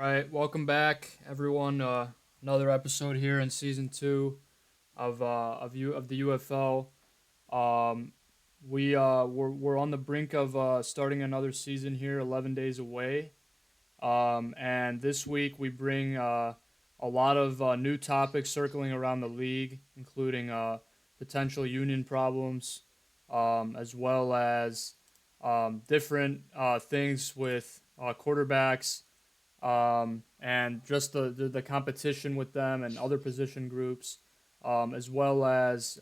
All right, welcome back, everyone. Another episode here in season two of the UFL. Um, we're on the brink of starting another season here, 11 days away. And this week we bring a lot of new topics circling around the league, including potential union problems, as well as different things with quarterbacks and just the competition with them and other position groups, as well as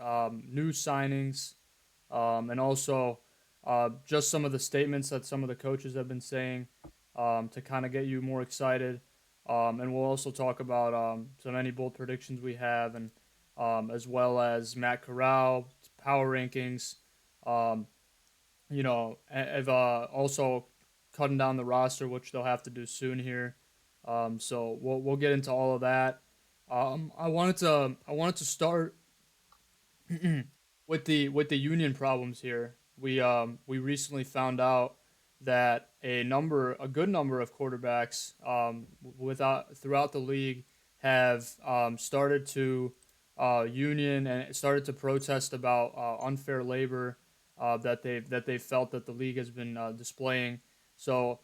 new signings, and also just some of the statements that some of the coaches have been saying to kind of get you more excited. And we'll also talk about some any bold predictions we have, and as well as Matt Corral power rankings. Um, have also cutting down the roster, which they'll have to do soon here. So we'll get into all of that. I wanted to start with the union problems here. We recently found out that a good number of quarterbacks without throughout the league have started to union and started to protest about unfair labor that they felt that the league has been displaying. So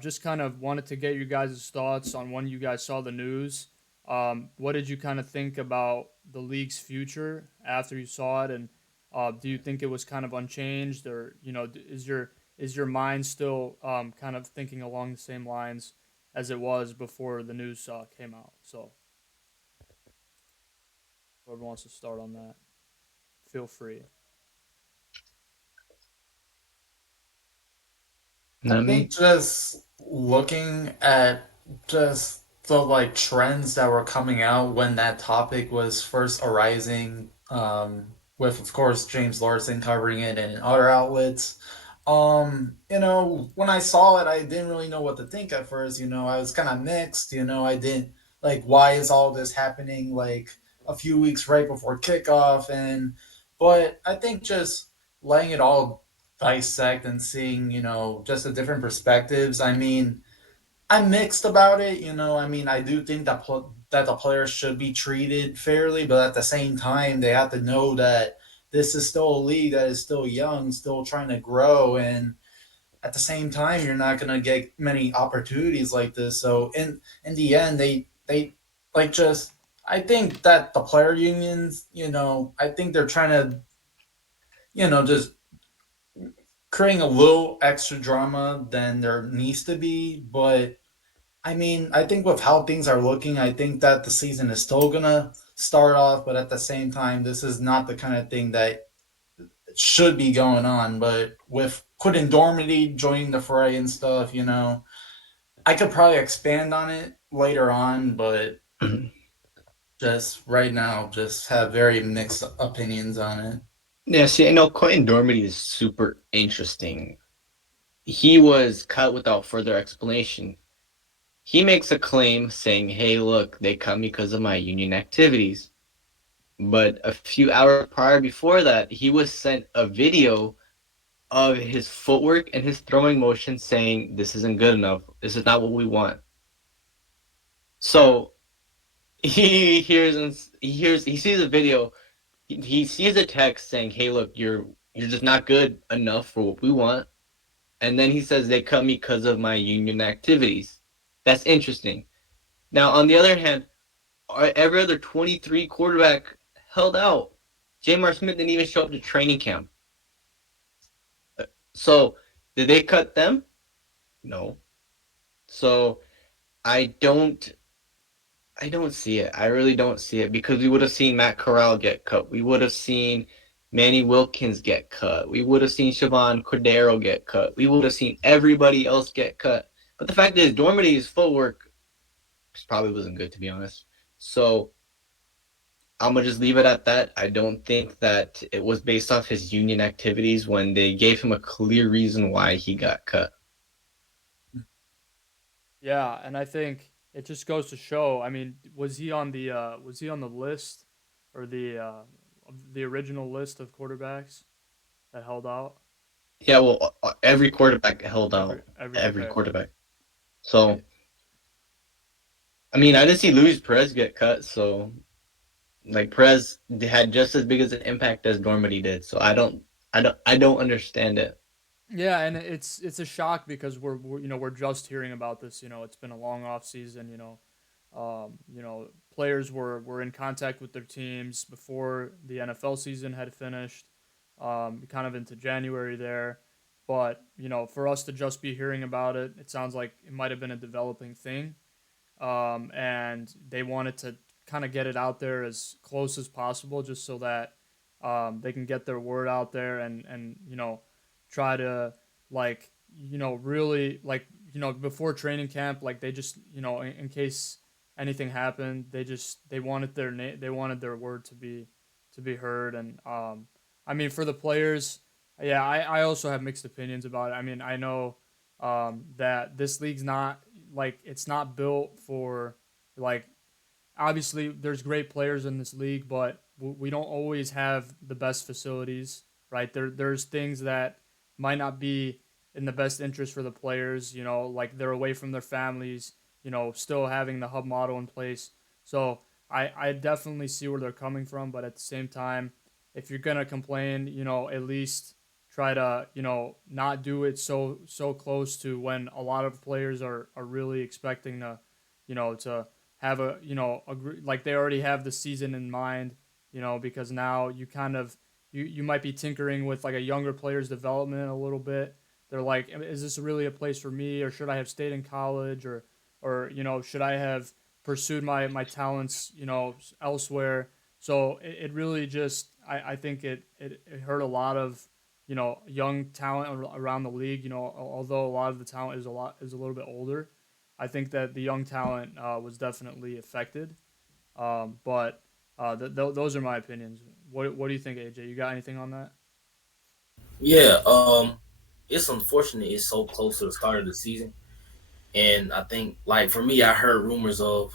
just kind of wanted to get you guys' thoughts on when you guys saw the news. What did you kind of think about the league's future after you saw it, and do you think it was kind of unchanged, or is your mind still kind of thinking along the same lines as it was before the news came out? So whoever wants to start on that, feel free. I Not think me. just looking at just the trends that were coming out when that topic was first arising, with of course James Larson covering it and other outlets. When I saw it, I didn't really know what to think at first. I was kind of mixed. I didn't why is all this happening a few weeks right before kickoff, but I think just letting it all dissect and seeing, just the different perspectives. I mean, I'm mixed about it. I mean, I do think that the players should be treated fairly, but at the same time, they have to know that this is still a league that is still young, still trying to grow, and at the same time, you're not going to get many opportunities like this. So in the end, they just. I think that the player unions, I think they're trying to, just creating a little extra drama than there needs to be. But I mean, I think with how things are looking, I think that the season is still gonna start off. But at the same time, this is not the kind of thing that should be going on. But with Quentin Dormady joining the fray and stuff, I could probably expand on it later on. But just right now, just have very mixed opinions on it. Yeah, see, I know Quentin Dormady is super interesting. He was cut without further explanation. He makes a claim saying, hey, look, they cut me because of my union activities. But a few hours prior before that, he was sent a video of his footwork and his throwing motion saying, this isn't good enough. This is not what we want. So he sees a video. He sees a text saying, "Hey, look, you're just not good enough for what we want." And then he says they cut me because of my union activities. That's interesting. Now, on the other hand, every other 23 quarterback held out. J.M.R. Smith didn't even show up to training camp. So, did they cut them? No. So, I don't I don't see it. I really don't see it because we would have seen Matt Corral get cut. We would have seen Manny Wilkins get cut. We would have seen Siobhan Cordero get cut. We would have seen everybody else get cut. But the fact is, Dormady's footwork probably wasn't good, to be honest. So I'm gonna just leave it at that. I don't think that it was based off his union activities when they gave him a clear reason why he got cut. Yeah, and I think it just goes to show. I mean, was he on the list, or the original list of quarterbacks that held out? Yeah, well, every quarterback held Every out. every Every okay. quarterback. So I mean, I didn't see Luis Perez get cut, so like Perez had just as big as an impact as Normandy did. So I don't understand it. Yeah, and it's a shock because we're just hearing about this. It's been a long off season. Players were in contact with their teams before the NFL season had finished, kind of into January there. But for us to just be hearing about it, it sounds like it might have been a developing thing, and they wanted to kind of get it out there as close as possible, just so that they can get their word out there and try to like really like before training camp, like they just in case anything happened, they wanted they wanted their word to be heard. And I mean, for the players, yeah, I also have mixed opinions about it. I mean, I know that this league's not like it's not built for like obviously there's great players in this league, but we don't always have the best facilities, right? There's things that might not be in the best interest for the players, like they're away from their families, still having the hub model in place. So I definitely see where they're coming from, but at the same time, if you're gonna complain, at least try to, not do it so close to when a lot of players are really expecting to have like they already have the season in mind, because now you kind of you might be tinkering with like a younger player's development a little bit. They're like, is this really a place for me, or should I have stayed in college, or should I have pursued my talents, elsewhere? So it really just I think it hurt a lot of young talent around the league. Although a lot of the talent is a little bit older, I think that the young talent was definitely affected. But those are my opinions. What do you think, AJ? You got anything on that? Yeah, it's unfortunate it's so close to the start of the season. And I think, like, for me, I heard rumors of,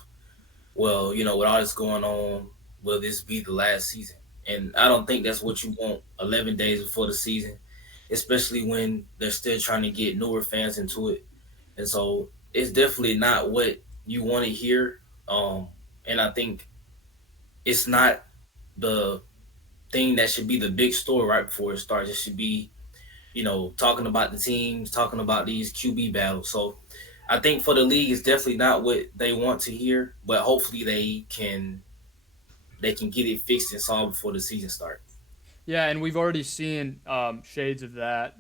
well, with all this going on, will this be the last season? And I don't think that's what you want 11 days before the season, especially when they're still trying to get newer fans into it. And so it's definitely not what you want to hear. And I think it's not the thing that should be the big story right before it starts. It should be, talking about the teams, talking about these QB battles. So I think for the league, it's definitely not what they want to hear, but hopefully they can get it fixed and solved before the season starts. Yeah, and we've already seen shades of that.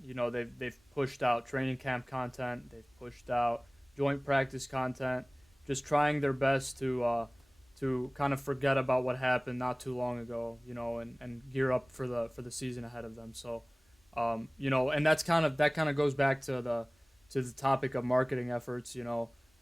They've pushed out training camp content. They've pushed out joint practice content, just trying their best to kind of forget about what happened not too long ago. And gear up for the season ahead of them. So, and that kind of goes back to the topic of marketing efforts.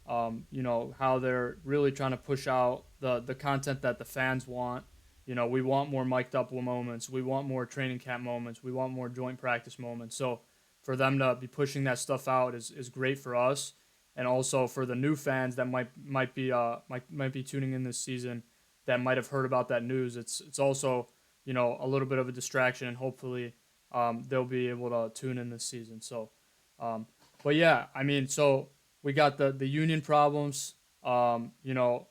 How they're really trying to push out the content that the fans want. We want more mic'd up moments. We want more training camp moments. We want more joint practice moments. So for them to be pushing that stuff out is great for us, and also for the new fans that might be tuning in this season that might have heard about that news. It's also a little bit of a distraction, and hopefully they'll be able to tune in this season. So, but yeah, I mean, so we got the union problems. Quarterbacks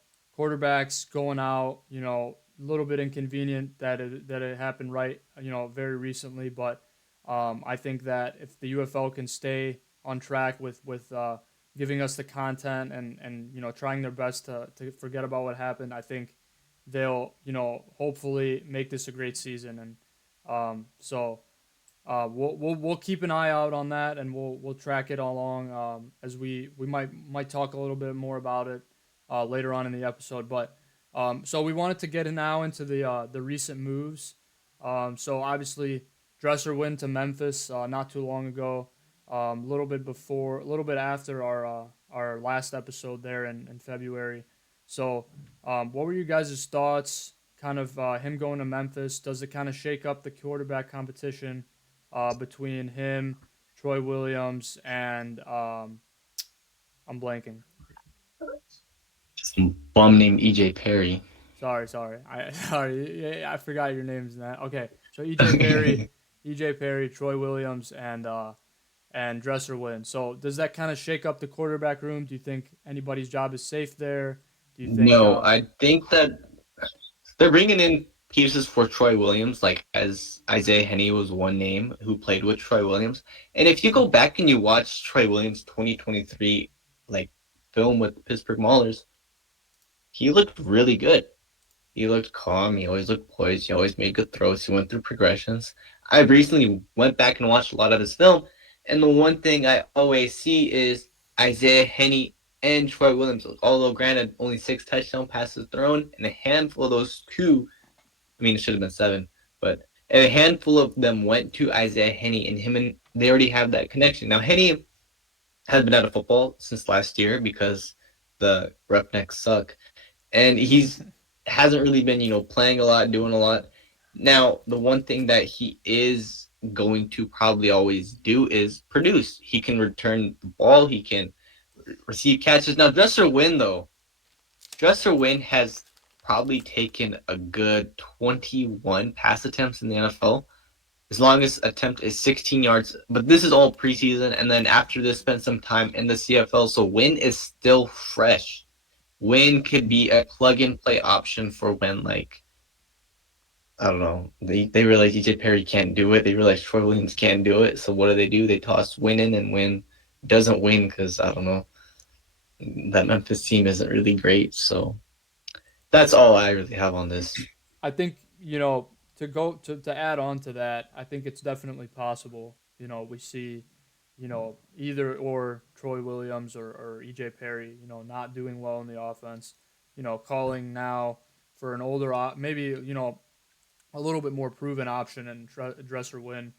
going out. A little bit inconvenient that it happened right, very recently. But I think that if the UFL can stay on track with giving us the content and trying their best to forget about what happened, I think they'll hopefully make this a great season. And so we'll keep an eye out on that, and we'll track it along as we might talk a little bit more about it later on in the episode. But so we wanted to get now into the recent moves. So obviously Dresser went to Memphis not too long ago, a a little bit after our last episode there in February. So what were you guys' thoughts? Kind of him going to Memphis. Does it kind of shake up the quarterback competition between him, Troy Williams, and I'm blanking. Some bum named EJ Perry. Sorry. Sorry. Yeah, I forgot your names in that. Okay, so EJ Perry, Troy Williams, and Dresser win. So does that kind of shake up the quarterback room? Do you think anybody's job is safe there? Do you think? No, I think that they're bringing in pieces for Troy Williams, like as Isaiah Henney was one name who played with Troy Williams. And if you go back and you watch Troy Williams 2023 like film with Pittsburgh Maulers, he looked really good. He looked calm. He always looked poised. He always made good throws. He went through progressions. I recently went back and watched a lot of his film, and the one thing I always see is Isaiah Henney and Troy Williams. Although granted, only 6 touchdown passes thrown, and a handful of those two. I mean, it should have been 7, but a handful of them went to Isaiah Henney, and him and they already have that connection. Now Henney has been out of football since last year because the Roughnecks suck, and he's hasn't really been playing a lot, doing a lot. Now the one thing that he is going to probably always do is produce. He can return the ball. He can receive catches. Now Dresser Wynn has probably taken a good 21 pass attempts in the NFL. His longest attempt is 16 yards, but this is all preseason, and then after this, spent some time in the CFL. So Wynn is still fresh. Wynn could be a plug-and-play option for when, like, I don't know, they realize EJ Perry can't do it. They realize Troy Williams can't do it. So what do? They toss Wynn in, and Wynn doesn't win because, I don't know, that Memphis team isn't really great. So that's all I really have on this. I think to add on to that, I think it's definitely possible. We see, either or Troy Williams or EJ Perry, not doing well in the offense. Calling now for an older, maybe a little bit more proven option and Dresser Win.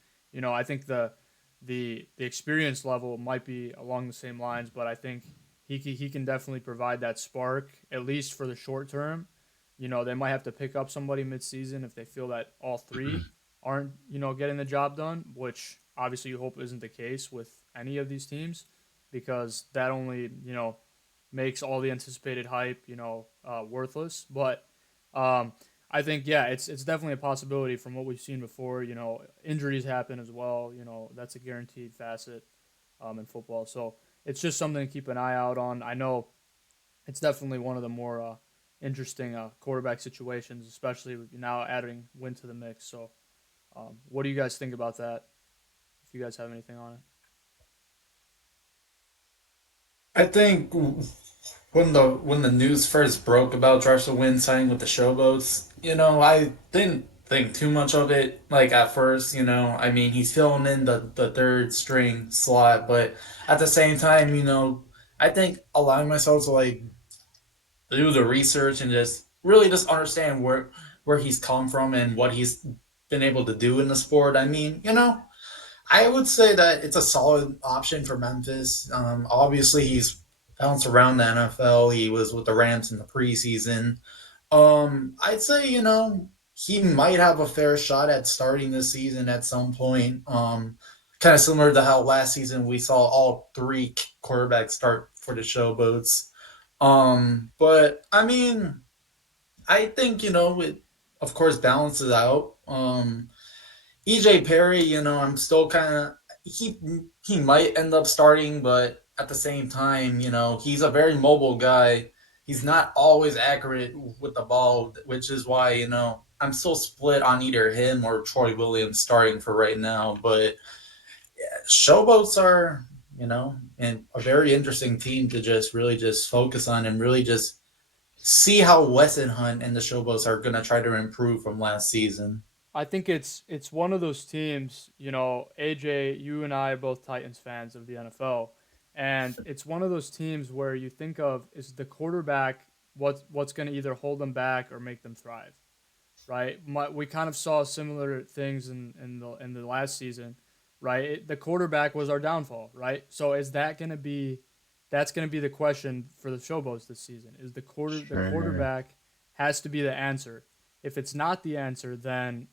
I think the experience level might be along the same lines, but I think he can definitely provide that spark at least for the short term. They might have to pick up somebody midseason if they feel that all three aren't getting the job done, which obviously you hope isn't the case with any of these teams, because that only makes all the anticipated hype worthless. But I think, yeah, it's definitely a possibility from what we've seen before. Injuries happen as well. That's a guaranteed facet in football. So it's just something to keep an eye out on. I know it's definitely one of the more interesting quarterback situations, especially with now adding Win to the mix. So what do you guys think about that? If you guys have anything on it. I think when the news first broke about Joshua Wynn signing with the Showboats, I didn't think too much of it. Like at first, I mean, he's filling in the third string slot, but at the same time, I think allowing myself to like do the research and just really just understand where he's come from and what he's been able to do in the sport. I mean, I would say that it's a solid option for Memphis. Obviously, he's bounced around the NFL. He was with the Rams in the preseason. I'd say he might have a fair shot at starting this season at some point. Kind of similar to how last season we saw all three quarterbacks start for the Showboats. But I mean, I think it of course balances out. EJ Perry, I'm still kind of he might end up starting, but at the same time, he's a very mobile guy. He's not always accurate with the ball, which is why I'm still split on either him or Troy Williams starting for right now. But yeah, Showboats are and a very interesting team to just really just focus on and really just see how Wesson Hunt and the Showboats are going to try to improve from last season. I think it's one of those teams, AJ, you and I are both Titans fans of the NFL, and it's one of those teams where you think of is the quarterback what's going to either hold them back or make them thrive, right? We kind of saw similar things in the last season, right? The quarterback was our downfall, right? So is that going to be that's going to be the question for the Showboats this season? Is the quarterback has to be the answer? If it's not the answer, then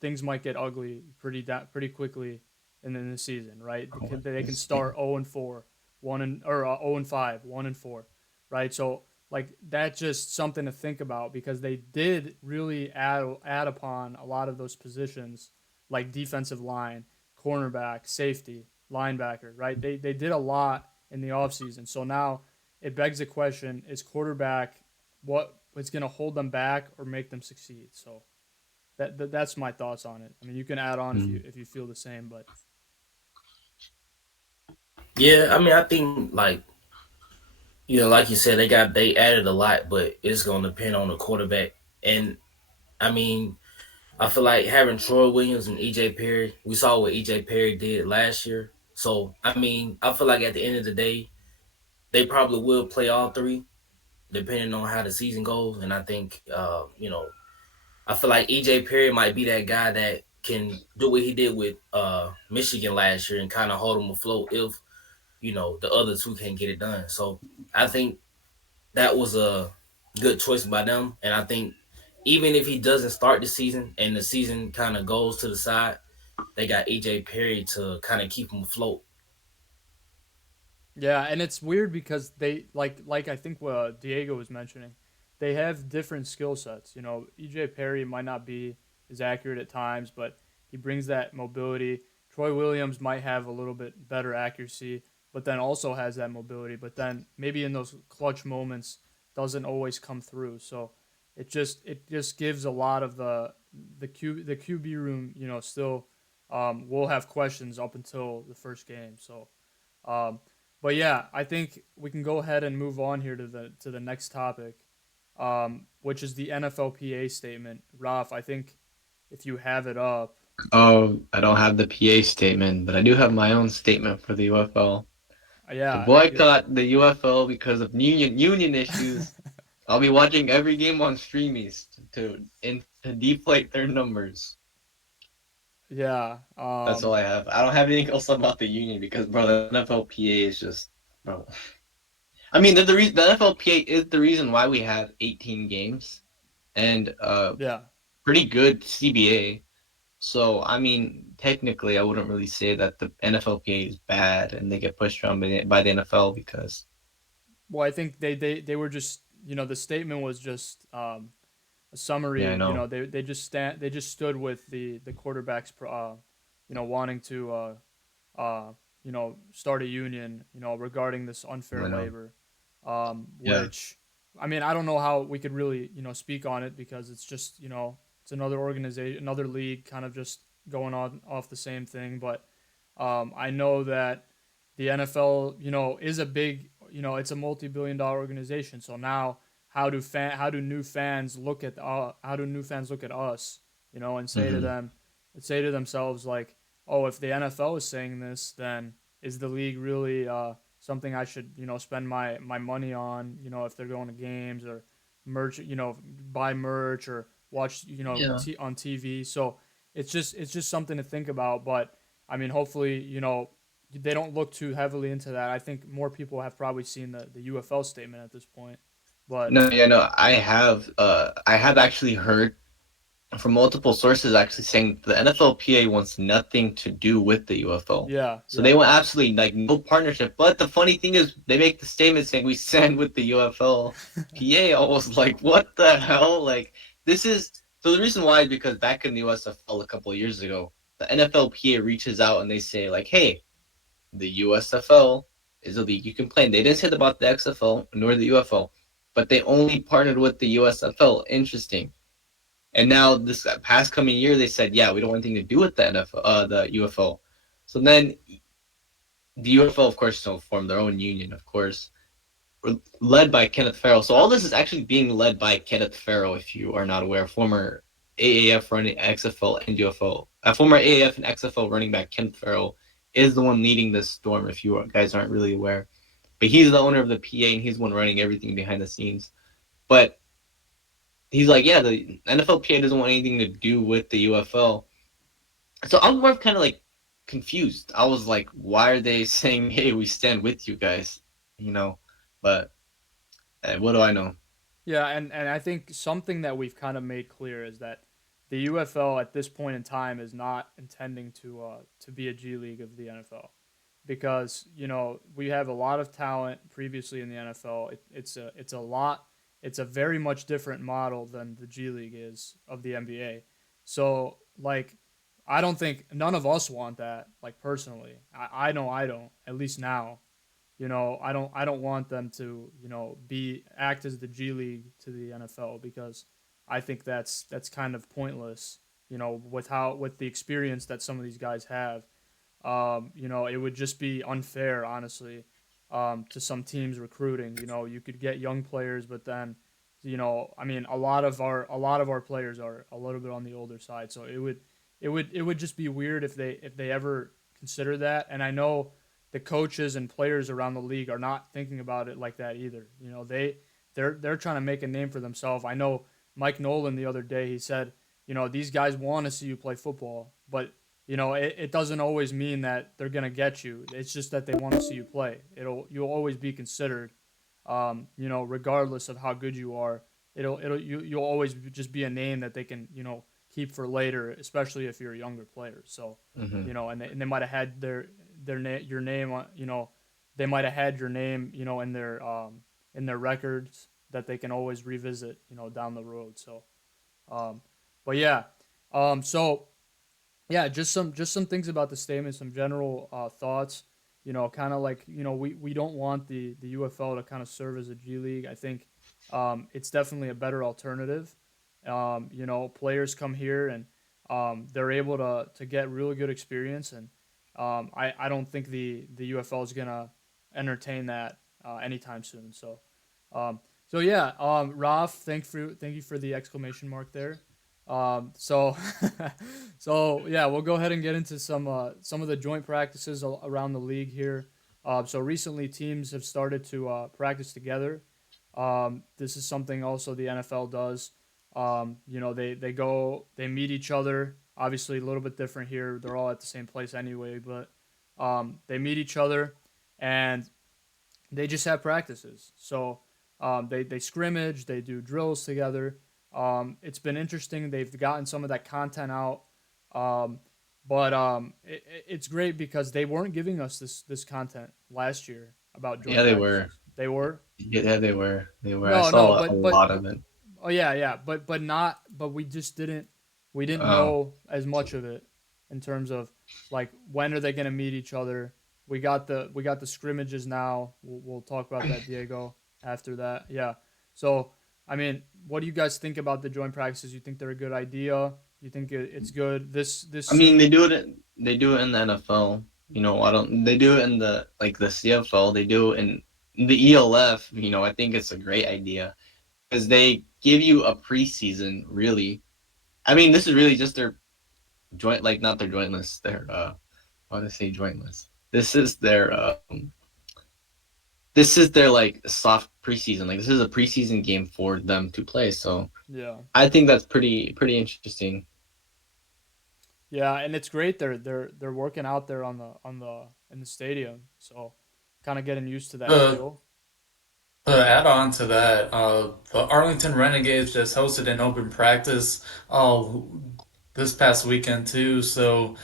things might get ugly pretty quickly in the season, right? They can start 0-4, 0-5, 1-4, right? So like that's just something to think about because they did really add upon a lot of those positions like defensive line, cornerback, safety, linebacker, right? They did a lot in the offseason. So now it begs the question: is quarterback what's going to hold them back or make them succeed? So that's my thoughts on it. I mean, you can add on Mm. if you feel the same, but Yeah, I mean, I think like like you said, they added a lot, but it's gonna depend on the quarterback. And I mean, I feel like having Troy Williams and EJ Perry, we saw what EJ Perry did last year. So I mean, I feel like at the end of the day, they probably will play all three, depending on how the season goes. And I think, I feel like EJ Perry might be that guy that can do what he did with Michigan last year and kind of hold them afloat if the other two can't get it done. So I think that was a good choice by them. And I think even if he doesn't start the season and the season kind of goes to the side, they got EJ Perry to kind of keep him afloat. yeah, and it's weird because they like I think what Diego was mentioning, they have different skill sets. You know, EJ Perry might not be as accurate at times, but he brings that mobility. Troy Williams might have a little bit better accuracy, but then also has that mobility. But then maybe in those clutch moments doesn't always come through. So it just gives a lot of the QB room. You know, still we'll have questions up until the first game. So. Um, but yeah, I think we can go ahead and move on here to the next topic, which is the NFLPA statement. Raf, I think if you have it up, Oh, I don't have the PA statement, but I do have my own statement for the UFL. To yeah, boycott the UFL because of union issues. I'll be watching every game on Streamies to deflate their numbers. yeah, That's all I have. I don't have anything else about the union because, bro, the NFLPA is just, bro. I mean, the NFLPA is the reason why we have 18 games and yeah. pretty good CBA. So, I mean, technically, I wouldn't really say that the NFLPA is bad and they get pushed around by the NFL because, Well, I think they were just the statement was just a yeah, I summary. You know. know, they just stood with the quarterbacks, wanting to start a union, regarding this unfair I know. labor, Yeah. which, I mean, I don't know how we could really, speak on it because it's just, it's another organization, another league kind of just going on off the same thing. But I know that the NFL, is a big, it's a multi-billion-dollar organization. So now how do new fans look at how do new fans look at us, and Hmm. say to themselves like, oh, if the NFL is saying this, then is the league really something I should spend my money on? If they're going to games or merch, buy merch or watch Yeah. on TV. So it's just something to think about. But I mean, hopefully they don't look too heavily into that. I think more people have probably seen the UFL statement at this point. But No, yeah, no, I have actually heard from multiple sources actually saying the NFLPA wants nothing to do with the UFL. yeah, So they yeah, want absolutely like no partnership. But the funny thing is they make the statement saying we stand with the UFL. PA almost like what the hell? Like this is so the reason why is because back in the USFL a couple of years ago, the NFLPA reaches out and they say like, hey, the USFL is a league you can play in. They didn't say about the XFL nor the UFL, but they only partnered with the USFL. Interesting. And now this past coming year, they said, yeah, we don't want anything to do with the NFL, the UFO. So then the UFO, of course, formed their own union, of course, led by Kenneth Farrell. So all this is actually being led by Kenneth Farrell, if you are not aware, former AAF running XFL and UFO, former AAF and XFL running back Kenneth Farrell is the one leading this storm. If you guys aren't really aware, but he's the owner of the PA and he's the one running everything behind the scenes. But he's like, yeah, the NFLPA doesn't want anything to do with the UFL. So I'm more kind of like confused. I was like, why are they saying, hey, we stand with you guys? You know, but what do I know? yeah, and I think something that we've kind of made clear is that the UFL at this point in time is not intending to be a G League of the NFL, because we have a lot of talent previously in the NFL. It's a lot. It's a very much different model than the G League is of the NBA. So like, I don't think none of us want that. Like personally, I know I don't. At least now. I don't want them to, be act as the G League to the NFL because I think that's kind of pointless, with the experience that some of these guys have. It would just be unfair, honestly, to some teams recruiting. You could get young players, but then, I mean, a lot of our players are a little bit on the older side, so it would just be weird if they ever consider that. And I know the coaches and players around the league are not thinking about it like that either. They're trying to make a name for themselves. I know Mike Nolan the other day, he said, these guys want to see you play football, but it doesn't always mean that they're gonna get you. It's just that they want to see you play. You'll always be considered, regardless of how good you are. You'll always just be a name that they can keep for later, especially if you're a younger player. So Hmm. and they might have had your name on they might have had your name in their records that they can always revisit down the road. So but yeah, so yeah, just some things about the statement, some general thoughts. Kind of like we don't want the UFL to kind of serve as a G League. I think it's definitely a better alternative. Players come here and they're able to get really good experience, and I don't think the UFL is gonna entertain that anytime soon. So yeah, Raf, thank you for the exclamation mark there. So so yeah, we'll go ahead and get into some of the joint practices around the league here. So recently, teams have started to practice together. This is something also the NFL does. They meet each other. Obviously, a little bit different here. They're all at the same place anyway, but they meet each other and they just have practices. So they scrimmage, they do drills together. It's been interesting. They've gotten some of that content out, um, but it's great because they weren't giving us this content last year about Yeah, joint they were. practices. They were. Yeah, they were. They were. I No, no, saw a but lot of it. oh yeah, yeah, but not. But we didn't Oh, know as much of it in terms of like when are they going to meet each other. We got the scrimmages now. We'll talk about that, Diego, after that. Yeah. So I mean, what do you guys think about the joint practices? You think they're a good idea? You think it's good this I mean, soon? they do it in the NFL. I don't. They do it in the CFL. They do it in the ELF. I think it's a great idea because they give you a preseason. Really, I mean, this is really just their joint, like not their jointless. Their I want to say jointless. This is their like soft preseason. Like this is a preseason game for them to play. So Yeah. I think that's pretty interesting. Yeah, and it's great they're working out there in the stadium. So kind of getting used to that Uh, feel. To add on to that, the Arlington Renegades just hosted an open practice this past weekend too. So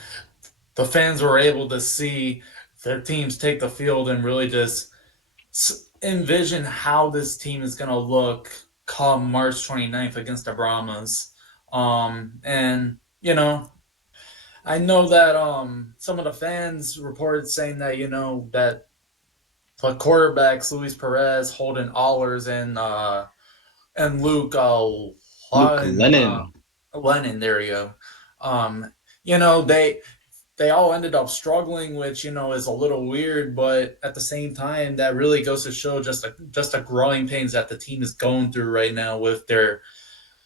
the fans were able to see their teams take the field and really just envision how this team is going to look come March 29th against the Brahmas. And I know that some of the fans reported saying that that the quarterbacks Luis Perez, Holden Allers, and Luke Luke Lon, Lennon. Lennon. There you go. Um, you know they all ended up struggling, which is a little weird, but at the same time, that really goes to show just the growing pains that the team is going through right now with their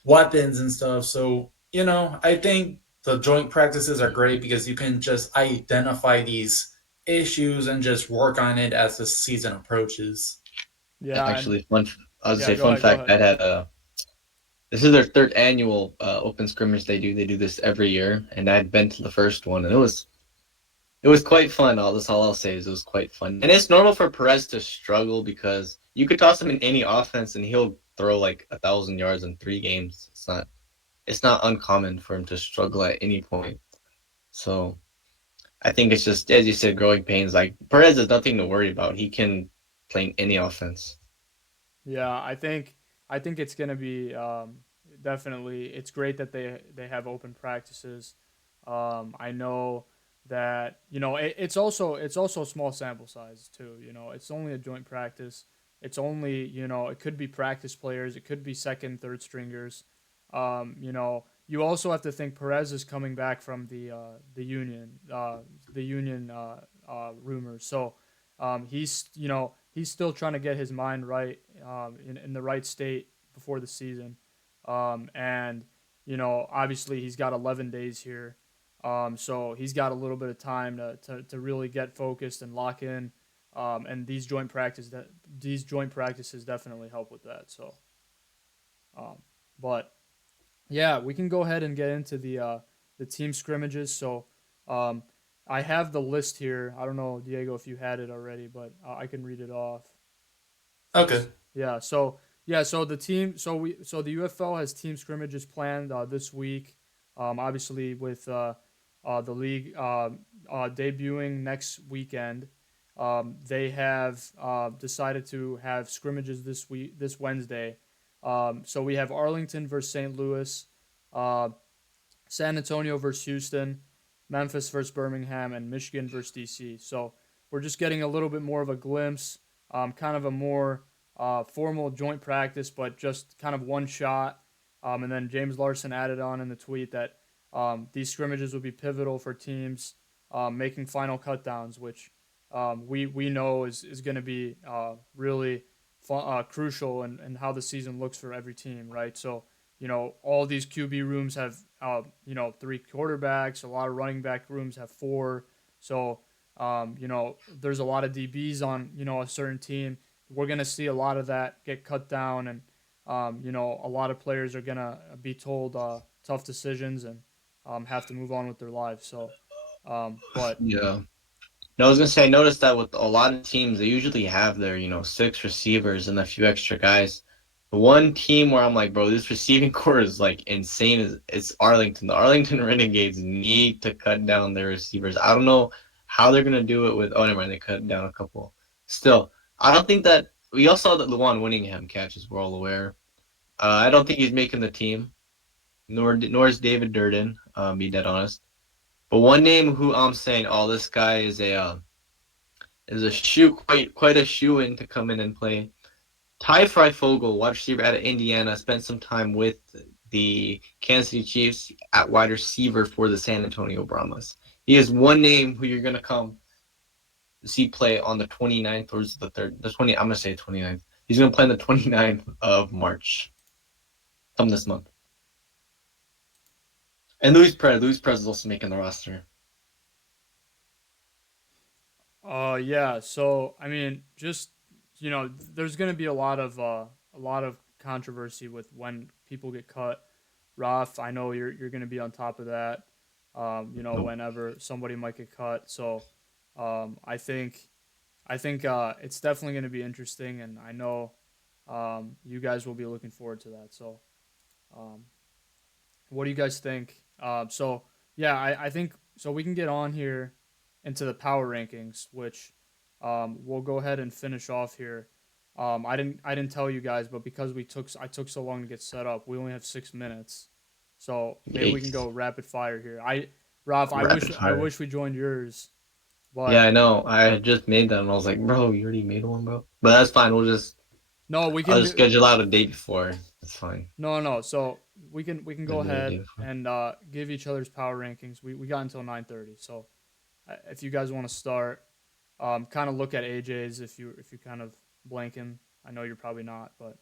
weapons and stuff. So I think the joint practices are great because you can just identify these issues and just work on it as the season approaches. Yeah, and Actually, I was yeah, gonna say go fun ahead, go fact. ahead. That had this is their third annual open scrimmage they do. They do this every year, and I had been to the first one, and it was quite fun. All I'll say is it was quite fun, and it's normal for Perez to struggle because you could toss him in any offense, and he'll throw like 1,000 yards in 3 games. It's not uncommon for him to struggle at any point. So I think it's just as you said, growing pains. Like Perez has nothing to worry about. He can play in any offense. Yeah, I think it's gonna be definitely. It's great that they have open practices. I know that it's also a small sample size too. It's only a joint practice. It's only it could be practice players, it could be second, third stringers. You also have to think Perez is coming back from the union rumors. So he's still trying to get his mind right, in the right state before the season. And obviously he's got 11 days here, so he's got a little bit of time to really get focused and lock in. And these joint practices definitely help with that. So, um, but yeah, we can go ahead and get into the team scrimmages. So, um, I have the list here. I don't know, Diego, if you had it already, but I can read it off. Okay. Yeah. So the UFL has team scrimmages planned this week. Obviously with the league debuting next weekend. They have decided to have scrimmages this Wednesday. So we have Arlington versus St. Louis, uh, San Antonio versus Houston, Memphis versus Birmingham, and Michigan versus DC. So we're just getting a little bit more of a glimpse, kind of a more formal joint practice, but just kind of one shot. And then James Larson added on in the tweet that these scrimmages would be pivotal for teams making final cutdowns, which we know is going to be really crucial in how the season looks for every team, right? So all these QB rooms have three quarterbacks. A lot of running back rooms have four. So there's a lot of DBs on a certain team. We're gonna see a lot of that get cut down, and a lot of players are gonna be told tough decisions and have to move on with their lives. So, but Yeah. No, I was gonna say I noticed that with a lot of teams, they usually have their, six receivers and a few extra guys. The one team where I'm like, bro, this receiving core is like insane is Arlington. The Arlington Renegades need to cut down their receivers. I don't know how they're gonna do it with never mind, they cut down a couple. Still, I don't think that we all saw that Luan Winningham catches, we're all aware. I don't think he's making the team, nor is David Durden, be dead honest. But one name who I'm saying, oh, this guy is a shoe quite a shoe in to come in and play. Ty Freifogel, wide receiver out of Indiana, spent some time with the Kansas City Chiefs at wide receiver for the San Antonio Brahmas. He is one name who you're gonna come see play on the 29th or is the third, the 20. I'm gonna say 29th. He's gonna play on the 29th of March, come this month. And Luis Perez is also making the roster. yeah. So I mean, just there's gonna be a lot of controversy with when people get cut. Raf, I know you're gonna be on top of that. Nope. Whenever somebody might get cut. So, I think it's definitely gonna be interesting, and I know you guys will be looking forward to that. So, um, what do you guys think? So yeah, I think so. We can get on here into the power rankings, which we'll go ahead and finish off here. I didn't tell you guys, but because I took so long to get set up, we only have 6 minutes, so maybe we can Yikes. go rapid fire here. Ralph, I wish Rapid I fire. wish we joined yours, Yeah, but I know. I had just made that and I was like, bro, you already made one, bro. But that's fine. no, we I'll can just do schedule out a day before. That's fine. no. So we can go Then do a day ahead before. and give each other's power rankings. We got until 9:30, so if you guys want to start, kind of look at AJ's if you kind of blanking. I know you're probably not, but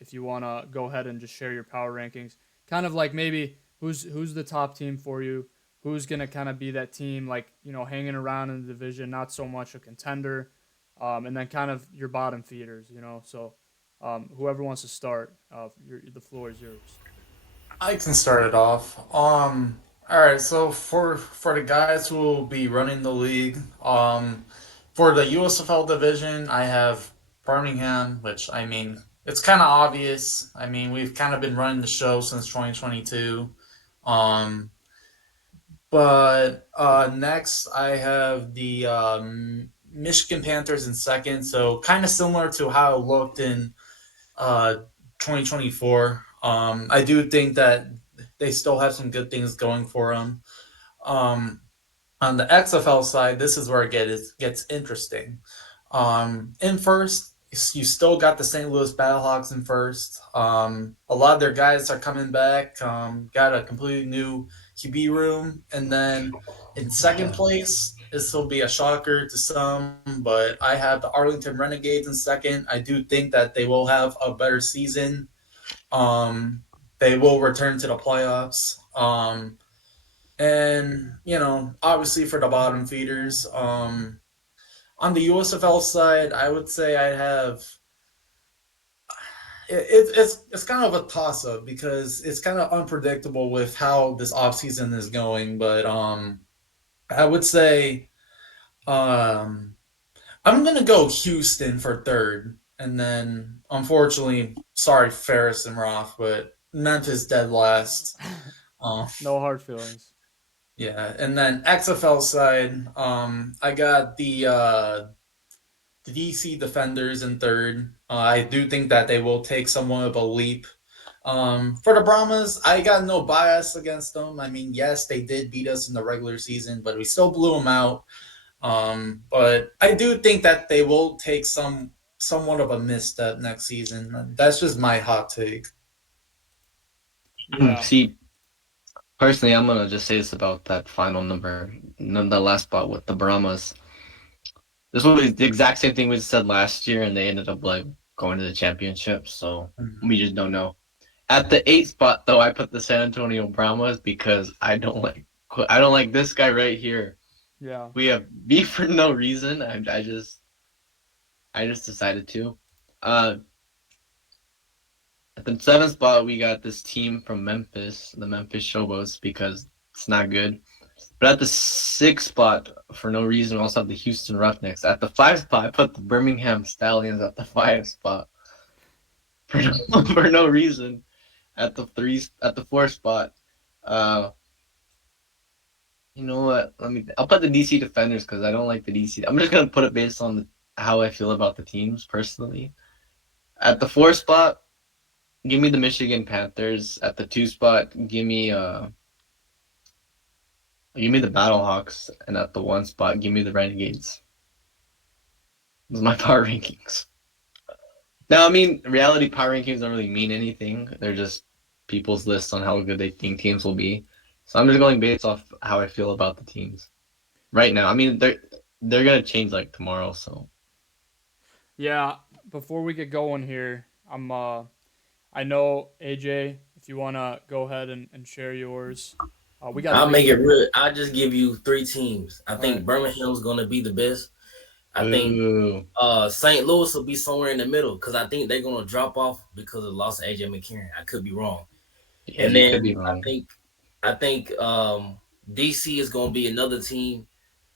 if you want to go ahead and just share your power rankings, kind of like maybe who's the top team for you, who's gonna kind of be that team like hanging around in the division, not so much a contender, and then kind of your bottom feeders. So whoever wants to start, the floor is yours. I can start it off. All right. So for the guys who will be running the league, for the USFL division, I have Birmingham, which I mean it's kind of obvious. I mean we've kind of been running the show since 2022. Um, but next I have the Michigan Panthers in second. So kind of similar to how it looked in uh, 2024. I do think that they still have some good things going for them. Um, On the XFL side, this is where gets interesting. In first, you still got the St. Louis Battlehawks in first. A lot of their guys are coming back. Got a completely new QB room, and then in second place, this will be a shocker to some, but I have the Arlington Renegades in second. I do think that they will have a better season. Um, they will return to the playoffs. And obviously for the bottom feeders, on the USFL side, I would say I have it's kind of a toss up because it's kind of unpredictable with how this offseason is going. But I would say um, I'm gonna go Houston for third, and then unfortunately, sorry Ferris and Roth, but Memphis dead last. Um, No hard feelings. yeah, and then XFL side, I got the DC Defenders in third. I do think that they will take somewhat of a leap. For the Brahmas, I got no bias against them. I mean, yes, they did beat us in the regular season, but we still blew them out. But I do think that they will take somewhat of a misstep next season. That's just my hot take. Yeah. See, personally, I'm gonna just say this about that final number, the last spot with the Brahmas. This was the exact same thing we said last year, and they ended up like going to the championship. So we just don't know. At the 8th spot, though, I put the San Antonio Brahmas because I don't like this guy right here. Yeah. We have beef for no reason. I just decided to. At the 7th spot, we got this team from Memphis, the Memphis Showboats, because it's not good. But at the 6th spot, for no reason, we also have the Houston Roughnecks. At the 5th spot, I put the Birmingham Stallions at the 5th spot for for no reason. At the 4th spot, uh, you know what? I'll put the DC Defenders because I don't like the DC. I'm just gonna put it based on how I feel about the teams personally. At the 4th spot, give me the Michigan Panthers. At the 2 spot, give me the Battlehawks, and at the 1 spot, give me the Renegades. Those are my power rankings. Now, I mean, reality power rankings don't really mean anything. They're just people's lists on how good they think teams will be. So I'm just going based off how I feel about the teams right now. I mean, they're gonna change like tomorrow. So Yeah. Before we get going here, I know AJ, if you wanna go ahead and share yours. We got I'll three make it teams. real. I'll just give you three teams. I All right. think Birmingham's going to be the best. I think ooh, St. Louis will be somewhere in the middle because I think they're going to drop off because of the loss of AJ McCarron. I could be wrong. yeah, And you could then be wrong. I think DC is going to be another team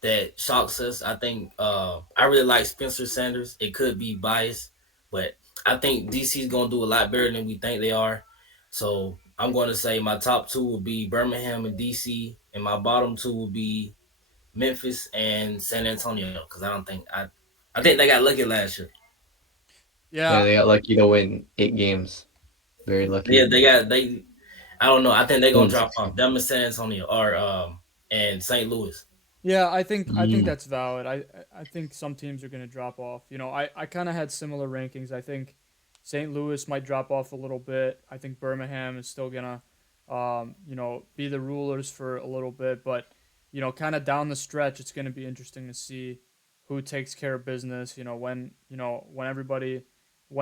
that shocks us. I think I really like Spencer Sanders. It could be biased, but I think DC is going to do a lot better than we think they are. So I'm going to say my top two will be Birmingham and DC, and my bottom two will be Memphis and San Antonio because I think they got lucky last year. Yeah, Yeah. they got lucky to win 8 games. Very lucky. Yeah, they. I don't know. I think they're gonna Won drop off. 16. Them and San Antonio or and St. Louis. Yeah, I think Mm. that's valid. I think some teams are going to drop off. I kind of had similar rankings. I think St. Louis might drop off a little bit. I think Birmingham is still going to be the rulers for a little bit, but kind of down the stretch it's going to be interesting to see who takes care of business, when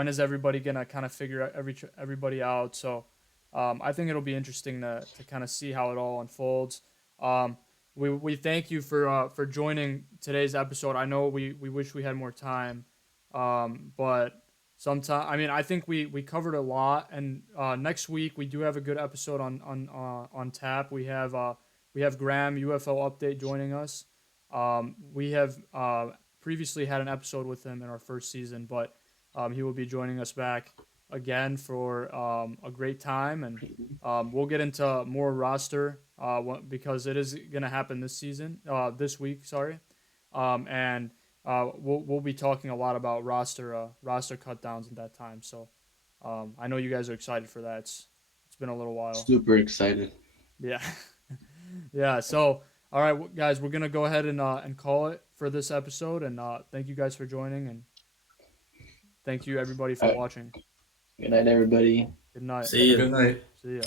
is everybody going to kind of figure out everybody out. So I think it'll be interesting to kind of see how it all unfolds. Um, we thank you for joining today's episode. I know we wish we had more time, but sometime I mean I think we covered a lot. And next week we do have a good episode on tap. We have Graham UFO update joining us. We have previously had an episode with him in our first season, but he will be joining us back again for a great time. And we'll get into more roster because it is going to happen this week, sorry. And we'll be talking a lot about roster cut downs at that time. So I know you guys are excited for that. It's been a little while. Super excited. Yeah. Yeah. So All right, guys, we're gonna go ahead and call it for this episode. And thank you guys for joining, and thank you everybody for All right. watching. Good night, everybody. Good night. See ya. Good night. See ya.